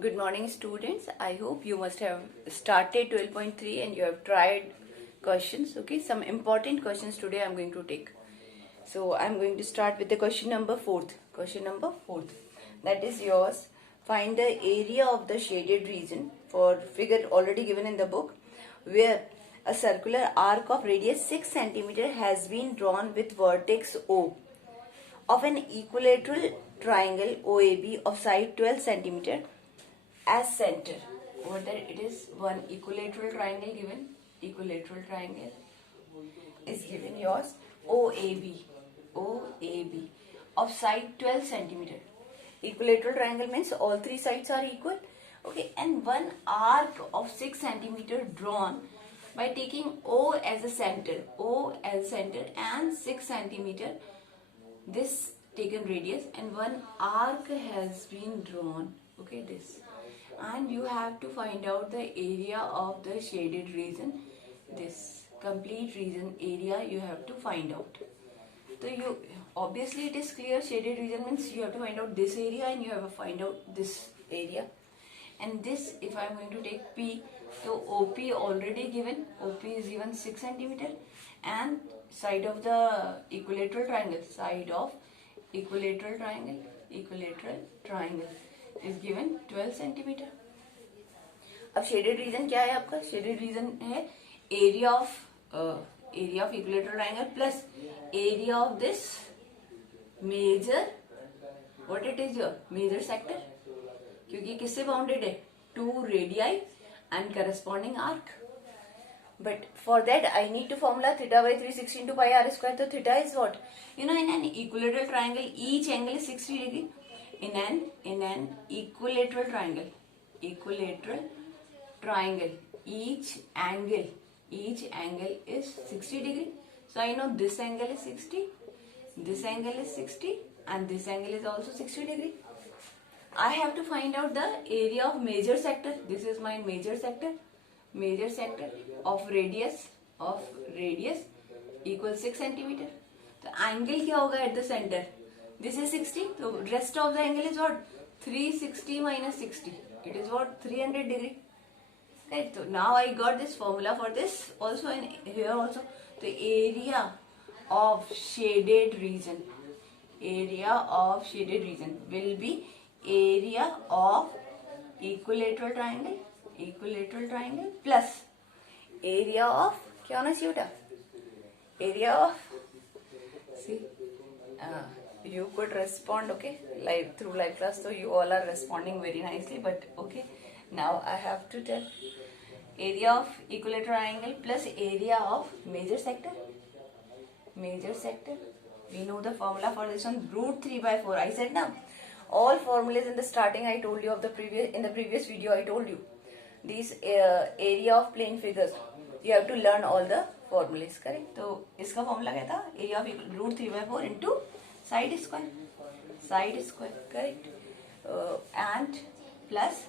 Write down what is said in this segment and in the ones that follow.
Good morning, students. I hope you must have started 12.3 and you have tried questions. Okay, some important questions today I'm going to take. So I'm going to start with the question number 4th. Question number 4th. That is yours. Find the area of the shaded region for figure already given in the book where a circular arc of radius 6 centimeter has been drawn with vertex O of an equilateral triangle OAB of side 12 centimeter as center. Over there it is one equilateral triangle given. Equilateral triangle is given yours OAB of side 12 centimeter. Equilateral triangle means all three sides are equal. Okay, and one arc of 6 centimeter drawn by taking O as a center. O as center and 6 centimeter this taken radius and one arc has been drawn. Okay, this. And you have to find out the area of the shaded region. This complete region area you have to find out. So you obviously it is clear shaded region means you have to find out this area and you have to find out this area. And this if I am going to take P, so OP already given. OP is given 6 centimeter and side of the equilateral triangle. Side of equilateral triangle is given 12 centimetre. अब shaded region क्या है आपका? Shaded region है area of equilateral triangle plus area of this major what it is your major sector, क्योंकि किससे bounded है? 2 radii and corresponding arc. But for that I need to formula theta by 360 into pi r square. So theta is what? You know, in an equilateral triangle each angle is 60 degree. In an equilateral triangle each angle is 60 degree. So I know this angle is 60, this angle is 60 and this angle is also 60 degree. I have to find out the area of major sector. This is my major sector of radius equals 6 centimeter. तो angle क्या होगा at the center? This is 60. So rest of the angle is what? 360 minus 60. It is what? 300 degree. Right. So now I got this formula for this also and here also. The area of shaded region will be area of equilateral triangle plus area of क्या होना चाहिए बेटा? Area of you could respond okay through live class, so you all are responding very nicely, but okay, now I have to tell area of equilateral triangle plus area of major sector. We know the formula for this one, root 3 by 4. I said now all formulas in the starting I told you of the previous video. I told you these area of plane figures you have to learn all the formulas, correct? तो इसका formula क्या था? area of root 3 by 4 into side square, correct? And plus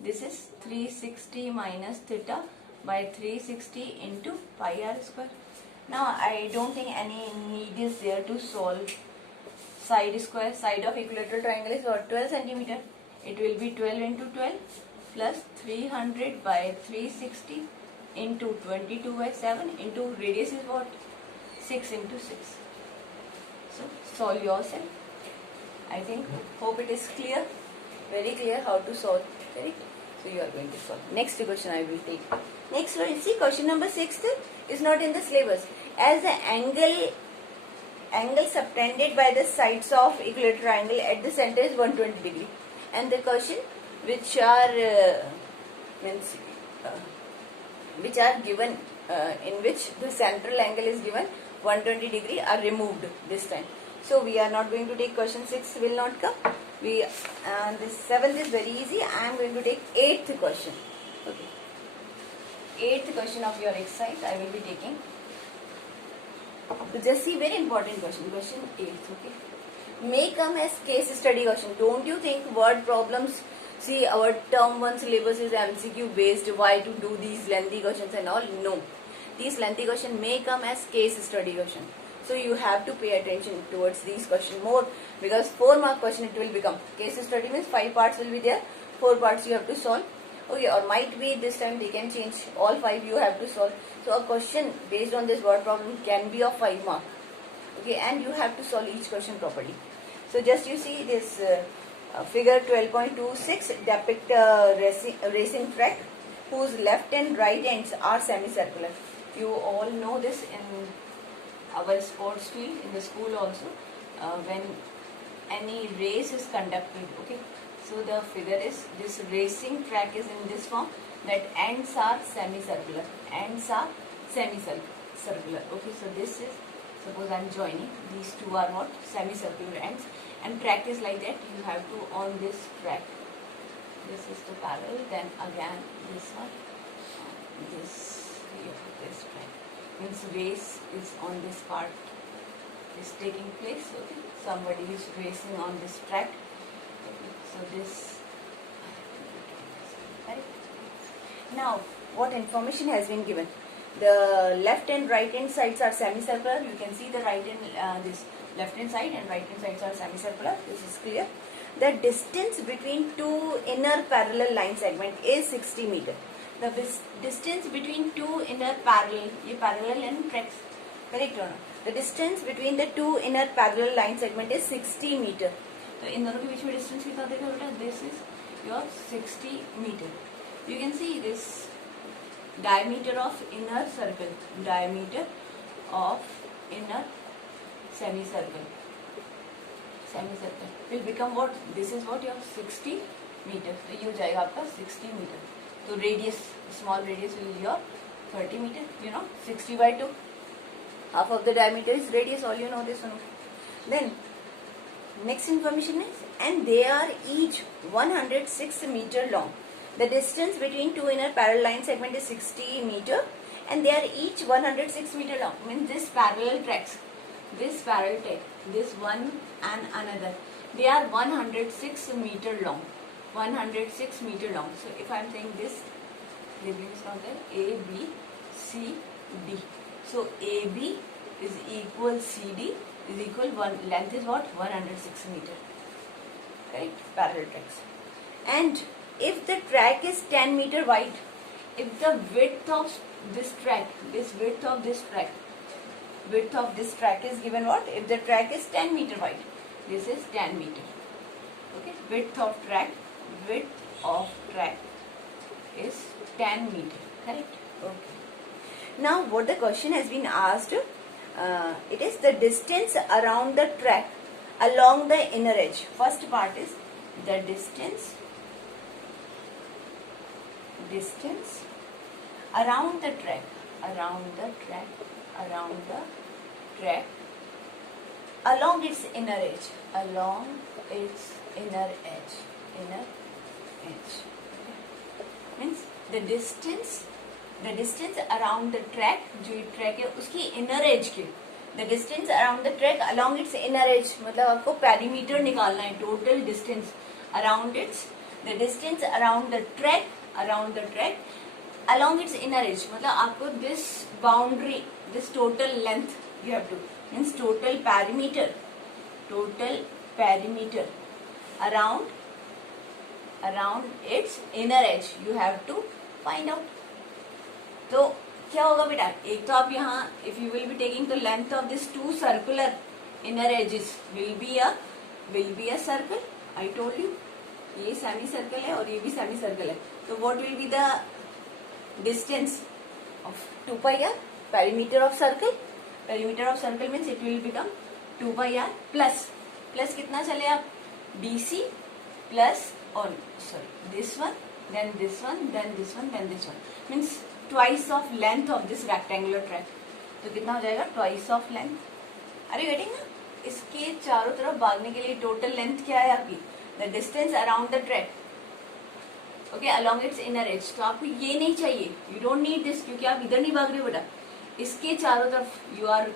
this is 360 minus theta by 360 into pi r square. Now I don't think any need is there to solve side of equilateral triangle is what? 12 centimeter. It will be 12 into 12 plus 300 by 360 into 22 by 7 into radius is what? 6 into 6. So solve yourself. I think, hope it is clear, very clear how to solve, correct? So you are going to solve. Next question I will take. Next one, see question number 6 is not in the syllabus. As the angle subtended by the sides of equilateral triangle at the center is 120 degree, and the question which are given in which the central angle is given 120 degree are removed this time. So we are not going to take question 6, will not come. This 7th is very easy. I am going to take 8th question. Okay, 8th question of your exercise I will be taking. So just see, very important question 8th. Okay, may come as case study question. Don't you think word problems? See, our term 1 syllabus is MCQ based. Why to do these lengthy questions and all? No, these lengthy questions may come as case study question. So you have to pay attention towards these questions more, because 4 mark question it will become. Case study means 5 parts will be there. 4 parts you have to solve. Okay, or might be this time they can change, all 5 you have to solve. So a question based on this word problem can be of 5 mark. Okay, and you have to solve each question properly. So just you see this figure 12.26 depict a racing track whose left and right ends are semicircular. You all know this in our sports field, in the school also, when any race is conducted. Okay, so the figure is, this racing track is in this form, that ends are semicircular. Ends are semicircular. Okay, so this is, suppose I am joining, these two are what? Semicircular ends, and track is like that. You have to, on this track, this is the parallel, then again this one, this here, this track. Means race is on this part is taking place. Okay, somebody is racing on this track. Okay, so this, right? Now what information has been given? The left and right hand sides are semicircular. You can see the right and this left hand side and right hand sides are semicircular. This is clear. The distance between two inner parallel line segment is 60 meter. The distance between two inner parallel, ये parallel and tracks, correct or not? The distance between the two inner parallel line segment is 60 meter. तो इन दोनों के बीच में distance कितना देखा बेटा? This is your 60 meter. You can see this diameter of inner circle, diameter of inner semicircle will become what? This is what your 60 meter. तो ये हो जाएगा आपका 60 meter. तो radius, small radius will be your 30 meter. You know, 60 by 2. Half of the diameter is radius. All you know this one. Then next information is, and they are each 106 meter long. The distance between two inner parallel line segment is 60 meter, and they are each 106 meter long. Means this parallel tracks, this parallel track, this one and another, they are 106 meter long. 106 meter long. So if I am saying this, is not there, A, B, C, D. So AB is equal CD is equal one, length is what? 106 meter. Right? Parallel tracks. And if the track is 10 meter wide, if the width of this track, width of this track is given what? If the track is 10 meter wide, this is 10 meter. Okay, width of track is 10 meter, correct? Okay. Now what the question has been asked, it is the distance around the track along the inner edge. First part is the distance around the track along its inner edge, means the distance around the track, जो track है उसकी inner edge के, the distance around the track along its inner edge, मतलब आपको perimeter निकालना है, total distance around its, the distance around the track along its inner edge, मतलब आपको this boundary, this total length you have to, means total perimeter around its inner edge you have to find out. तो क्या होगा बेटा? एक तो आप यहाँ, if you will be taking the length of this two circular inner edges will be a circle. I told you ये semi circle है और ये भी semi circle है. So what will be the distance of 2 pi r? Perimeter of circle means it will become 2 pi r plus कितना चले आप? BC plus this one, then this one, then this one, then this one, means twice of length of this rectangular track. तो कितना हो जाएगा? Twice of length. Are you getting ना? इसके चारों तरफ भागने के लिए total length क्या है आपकी? The distance around the track, okay, along its inner edge. तो आपको ये नहीं चाहिए, you don't need this, क्योंकि आप इधर नहीं भाग रहे हो बेटा. इसके चारों तरफ you are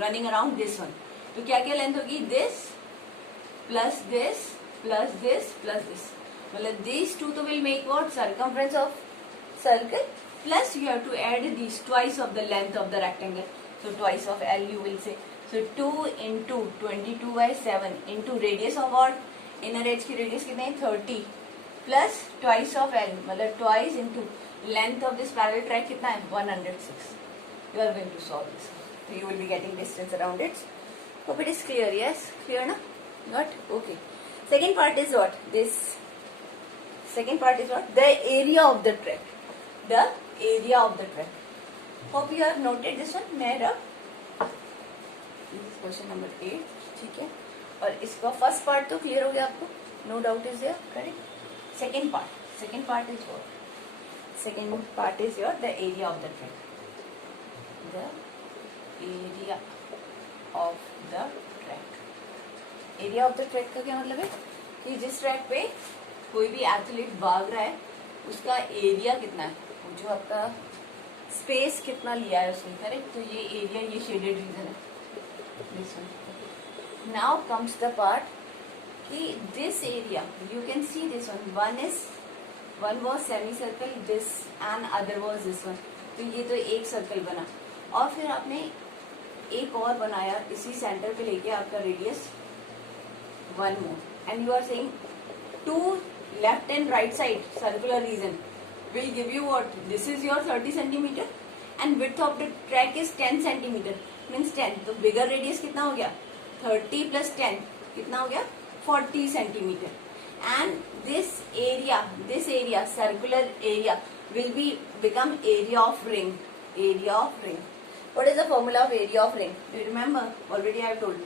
running around this one. तो क्या क्या length होगी? This plus this plus this plus this. मतलब these two तो will make what? Circumference of circle, plus you have to add these twice of the length of the rectangle. So twice of L you will say. So 2 into 22 by 7 into radius of what? Inner edge की radius कितनी है? 30. Plus twice of L, मतलब twice into length of this parallel track कितना है 106. You are going to solve this. So you will be getting distance around it. Hope it is clear. Yes, clear na? Not okay. Second part is what? This second part is what? The area of the track. The area of the track. Hope you have noted this one. Mera. This is question number 8. ठीक है. और इसका first part तो clear हो गया आपको? No doubt is there. Correct? Second part. Second part is what? Second part is your the area of the track. The area of the track. Area of the track का क्या मतलब है कि जिस ट्रैक पे कोई भी एथलीट भाग रहा है उसका एरिया कितना है, जो आपका स्पेस कितना लिया है उसने. करेक्ट. तो ये एरिया, ये शेडेड रीजन है. This one. Now comes the part कि this area you can see this one. One was semi circle this and other was this one. तो ये तो एक सर्कल बना और फिर आपने एक और बनाया इसी सेंटर पे लेके आपका radius 1 more and you are saying 2 left and right side circular region will give you what? This is your 30 centimeter and width of the track is 10 centimeter means 10. तो bigger radius कितना हो गया 30 plus 10 कितना हो गया 40 centimeter. And this area circular area will become area of ring. Area of ring. What is the formula of area of ring? Do you remember? Already I have told.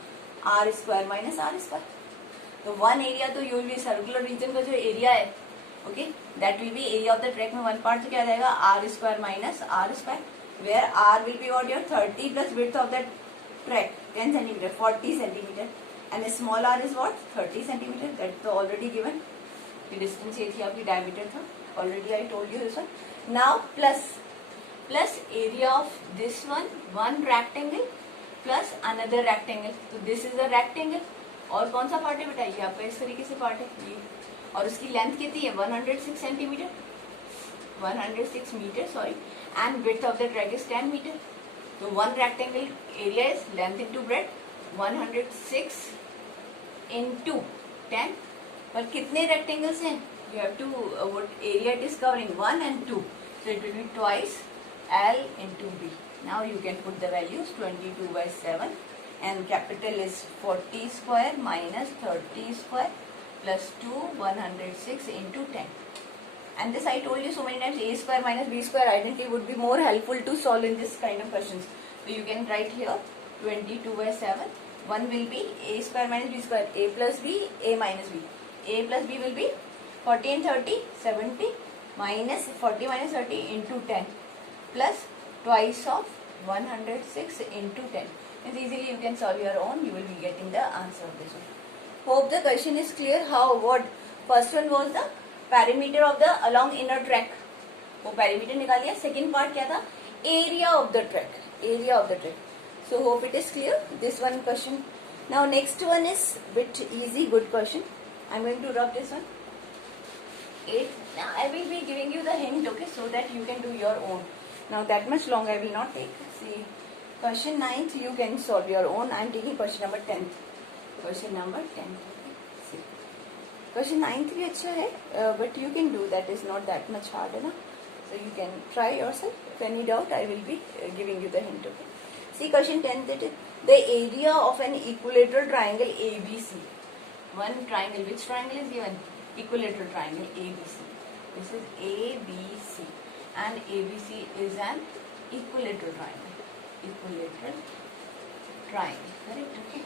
R square minus R square. तो one area तो you will be circular region का जो area है, okay, that will be area of the track में one part तो क्या आ जाएगा R square minus R square, where R will be what your 30 plus width of the track 10 centimeter 40 centimeter and small r is what 30 centimeter. That तो already given. The distance ये थी आपकी diameter था. Already I told you this one. Now plus area of this one rectangle plus another rectangle. तो this is a rectangle. और कौन सा part है बेटा, ये आपका इस तरीके से पार्ट है ये, और उसकी लेंथ कितनी है 106 centimetre 106 metre sorry, and width of the track is 10 metre. तो one rectangle area is length into breadth 106 into 10. पर कितने रेक्टेंगल्स हैं, you have to what area it is covering 1 and 2, so it will be twice L into B. Now you can put the values 22/7 and capital is 40 square minus 30 square plus 2 106 into 10. And this I told you so many times, a square minus b square identity would be more helpful to solve in this kind of questions. So you can write here 22/7. One will be a square minus b square, a plus b, a minus b. A plus b will be 40 and 30 70 minus 40 minus 30 into 10 plus twice of 106 into 10. And easily you can solve your own. You will be getting the answer of this one. Hope the question is clear. How what first one was the perimeter of the along inner track. वो perimeter निकाल लिया. Second part क्या था, area of the track. Area of the track. So hope it is clear. This one question. Now next one is bit easy, good question. I'm going to rub this one. 8. Now I will be giving you the hint, okay, so that you can do your own. Now that much long I will not take. See, question 9th you can solve your own. I am taking question number 10th. Question number 10th. See, question 9th भी अच्छा है, but you can do that. Is not that much hard, है ना? So you can try yourself. If any doubt, I will be giving you the hint. Okay. See, question 10th. That is the area of an equilateral triangle ABC. One triangle. Which triangle is given? Equilateral triangle ABC. This is ABC, and ABC is an equilateral triangle. Equilateral triangle. Correct. Okay.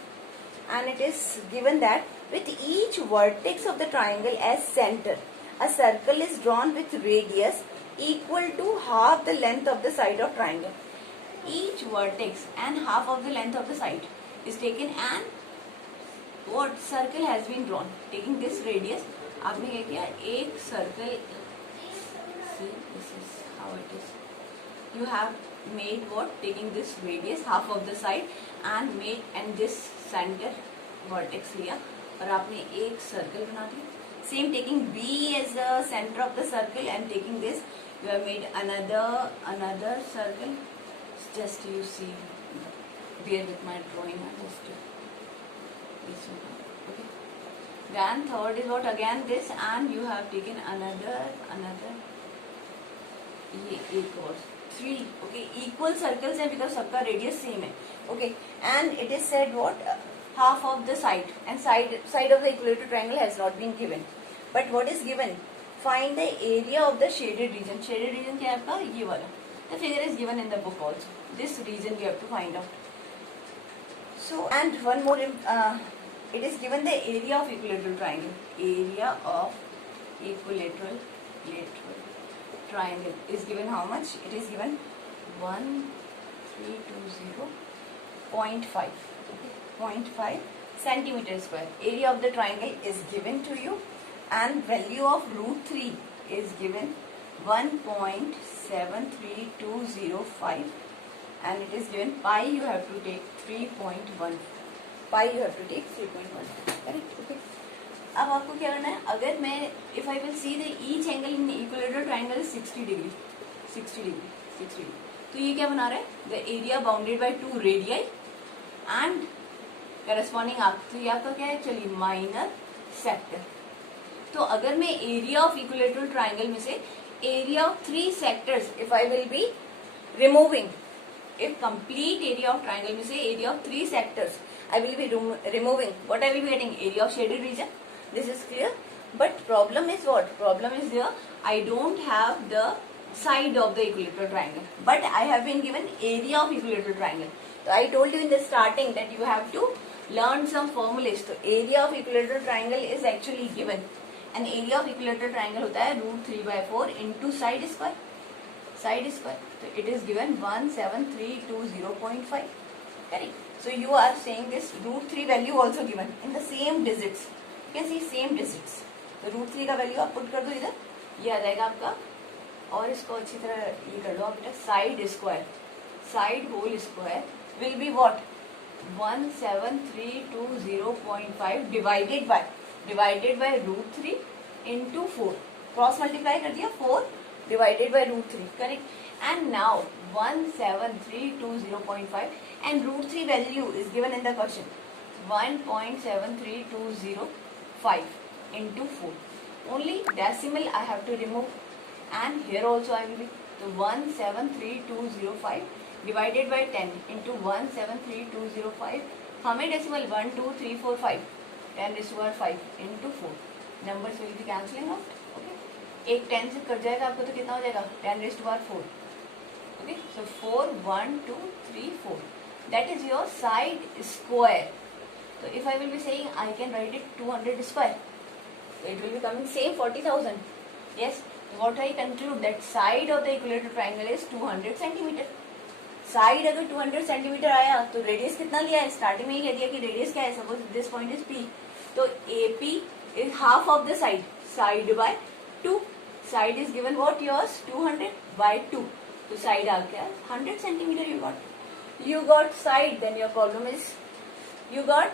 And it is given that with each vertex of the triangle as center, a circle is drawn with radius equal to half the length of the side of triangle. Each vertex and half of the length of the side is taken and what circle has been drawn. Taking this radius, आपने क्या किया, एक circle. See, this is how it is. You have made what, taking this radius half of the side and made and this center vertex लिया और आपने एक circle बना दिया. Same taking B as the center of the circle and taking this you have made another circle. Just you see, bear with my drawing. I just this one. Okay. Then third is what, again this, and you have taken another ये एक और 3. Okay, equal circles है because सबका radius same है. Okay, and it is said what, half of the side, and side of the equilateral triangle has not been given, but what is given, find the area of the shaded region. Shaded region क्या है आपका, ये वाला. The figure is given in the book also. This region we have to find out. So, and one more, it is given the area of equilateral triangle. Area of equilateral triangle is given how much? It is given 1320.5. 0.5 centimeter square. Area of the triangle is given to you, and value of root 3 is given 1.73205, and it is given pi. You have to take 3.1. Pi you have to take 3.1. Correct? Okay. अब आपको क्या करना है, अगर मैं if I will see the each angle in the equilateral triangle is 60 degree, तो ये क्या बना रहा है, the area bounded by 2 radii and corresponding arc. तो ये आपका क्या है, चलिए minor sector. तो अगर मैं area of equilateral triangle में से area of 3 sectors if I will be removing, if complete area of triangle में से area of 3 sectors I will be removing, what I will be getting, area of shaded region. This is clear. But problem is what? Problem is here, I don't have the side of the equilateral triangle, but I have been given area of equilateral triangle. So I told you in the starting that you have to learn some formulas. So area of equilateral triangle is actually given, and area of equilateral triangle होता है √3/4 into side square. So it is given 17320.5. Correct. So you are saying this √3 value also given in the same digits. You can see same digits. तो √3 का value आप put कर दो इधर, ये आ जाएगा आपका, और इसको अच्छी तरह ये कर लो आप बेटा, side whole square will be what, 17320.5 divided by √3 into 4. Cross multiply कर दिया, 4 divided by √3. Correct. And now 17320.5, and √3 value is given in the question, 1.73205 into 4. Only decimal I have to remove, and here also I will be, so 1732005 divided by 10 into 1732005. हमें decimal 1 2 3 4 5, 10⁵ into 4. Numbers will be cancelling out. Okay. एक 10 से cut जाएगा आपको तो कितना हो जाएगा, 10⁴. Okay. So 4 1 2 3 4. That is your side square. So if I will be saying I can write it 200 square. So it will be coming same 40,000. Yes. What I conclude that side of the equilateral triangle is 200 centimeter. Side अगर 200 centimetre आया तो radius कितना लिया है, starting में ही कह दिया कि रेडियस क्या है, suppose this point is P, तो AP is half of the side by 2. Side is given what yours, 200 by 2. So side आ गया 100 centimeter you got side, then your problem is you got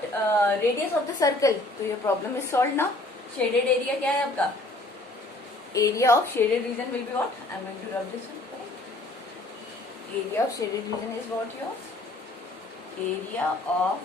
radius of the circle, so your problem is solved now. Shaded area क्या है आपका, area of shaded region will be what, I am going to rub this one. Area of shaded region is what yours, area of